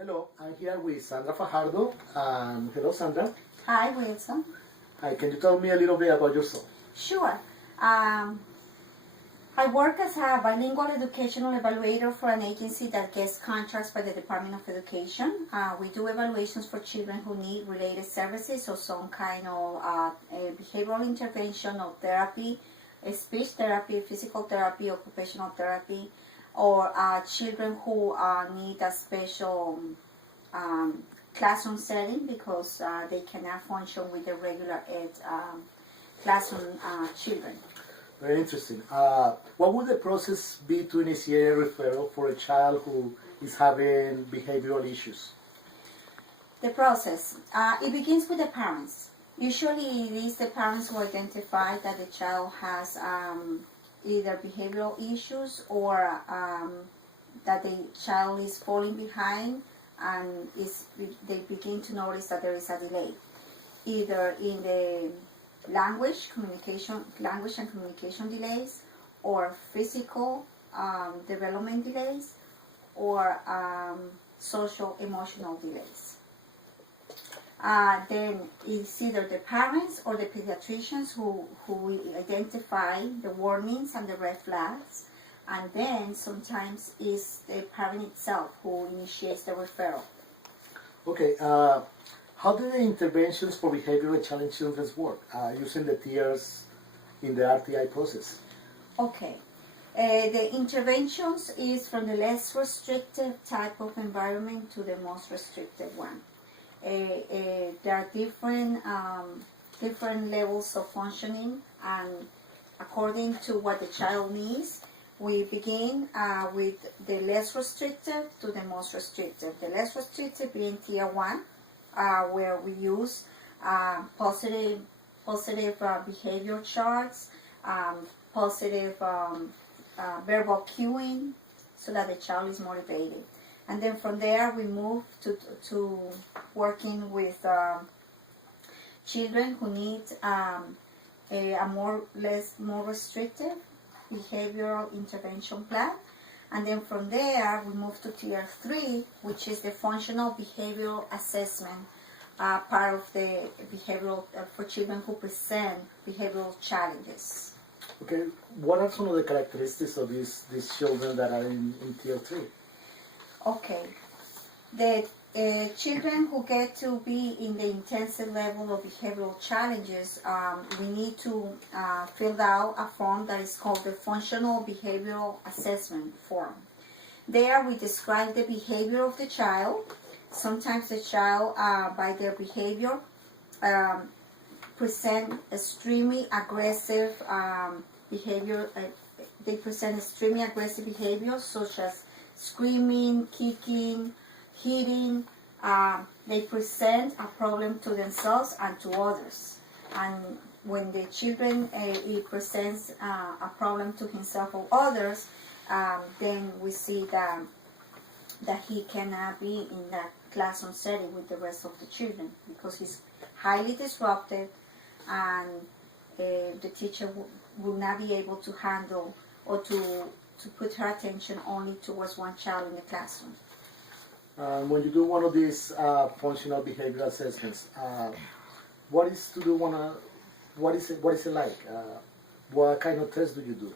Hello, I'm here with Sandra Fajardo. Hello, Sandra. Hi, Wilson. Hi, can you tell me a little bit about yourself? Sure. I work as a bilingual educational evaluator for an agency that gets contracts by the Department of Education. We do evaluations for children who need related services or some kind of behavioral intervention or therapy, speech therapy, physical therapy, occupational therapy, or children who need a special classroom setting because they cannot function with the regular ed classroom children. Very interesting. What would the process be to initiate a referral for a child who is having behavioral issues? The process, it begins with the parents. Usually it is the parents who identify that the child has either behavioral issues or that the child is falling behind and they begin to notice that there is a delay, either in the language and communication delays, or physical development delays, or social emotional delays. Then it's either the parents or the pediatricians who identify the warnings and the red flags, and then sometimes it's the parent itself who initiates the referral. Okay, how do the interventions for behavioral challenged children work using the tiers in the RTI process? Okay. The interventions is from the less restrictive type of environment to the most restrictive one. There are different levels of functioning, and according to what the child needs, we begin with the less restrictive to the most restrictive. The less restrictive being tier 1, where we use positive behavior charts, positive verbal cueing, so that the child is motivated. And then from there we move to working with children who need a more restrictive behavioral intervention plan. And then from there we move to tier 3, which is the functional behavioral assessment, part of the behavioral for children who present behavioral challenges. Okay, what are some of the characteristics of these children that are in tier 3? Okay, the children who get to be in the intensive level of behavioral challenges, we need to fill out a form that is called the Functional Behavioral Assessment Form. There we describe the behavior of the child. Sometimes the child, by their behavior, present extremely aggressive behavior. They present extremely aggressive behaviors such as screaming, kicking, hitting. They present a problem to themselves and to others. And when the children he presents a problem to himself or others, then we see that he cannot be in that classroom setting with the rest of the children because he's highly disruptive, and the teacher will not be able to handle or to put her attention only towards one child in the classroom. When you do one of these functional behavioral assessments, what is it like? What kind of test do you do?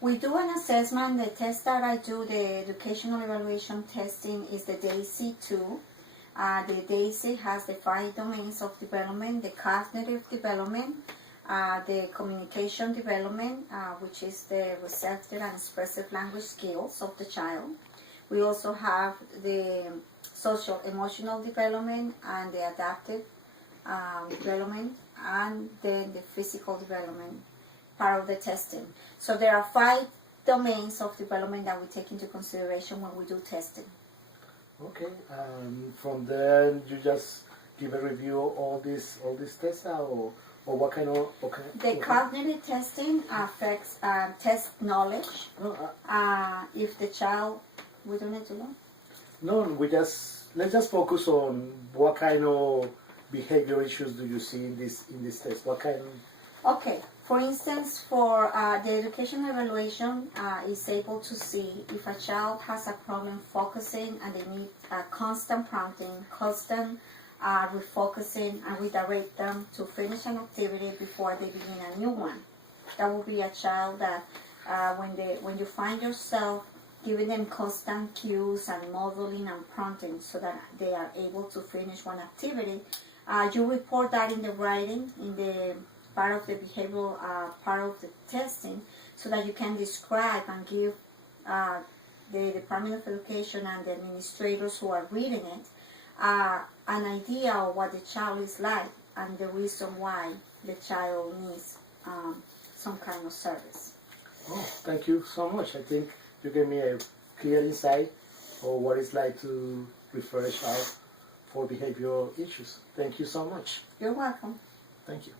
We do an assessment. The test that I do, the educational evaluation testing, is the DAISY-2. The DAISY has the 5 domains of development: the cognitive development, the communication development, which is the receptive and expressive language skills of the child. We also have the social emotional development and the adaptive development, and then the physical development, part of the testing. So there are 5 domains of development that we take into consideration when we do testing. Okay, from there you just give a review of all these tests, or what kind of? The cognitive testing affects test knowledge. If the child, we don't need to know. No, let's just focus on what kind of behavior issues do you see in this test? What kind Okay, for instance, for the education evaluation is able to see if a child has a problem focusing and they need constant prompting, constant refocusing, and redirect them to finish an activity before they begin a new one. That will be a child that when you find yourself giving them constant cues and modeling and prompting so that they are able to finish one activity, you report that in the writing, in the part of the behavioral part of the testing, so that you can describe and give the Department of Education and the administrators who are reading it an idea of what the child is like and the reason why the child needs some kind of service. Oh, thank you so much. I think you gave me a clear insight of what it's like to refer a child for behavioral issues. Thank you so much. You're welcome. Thank you.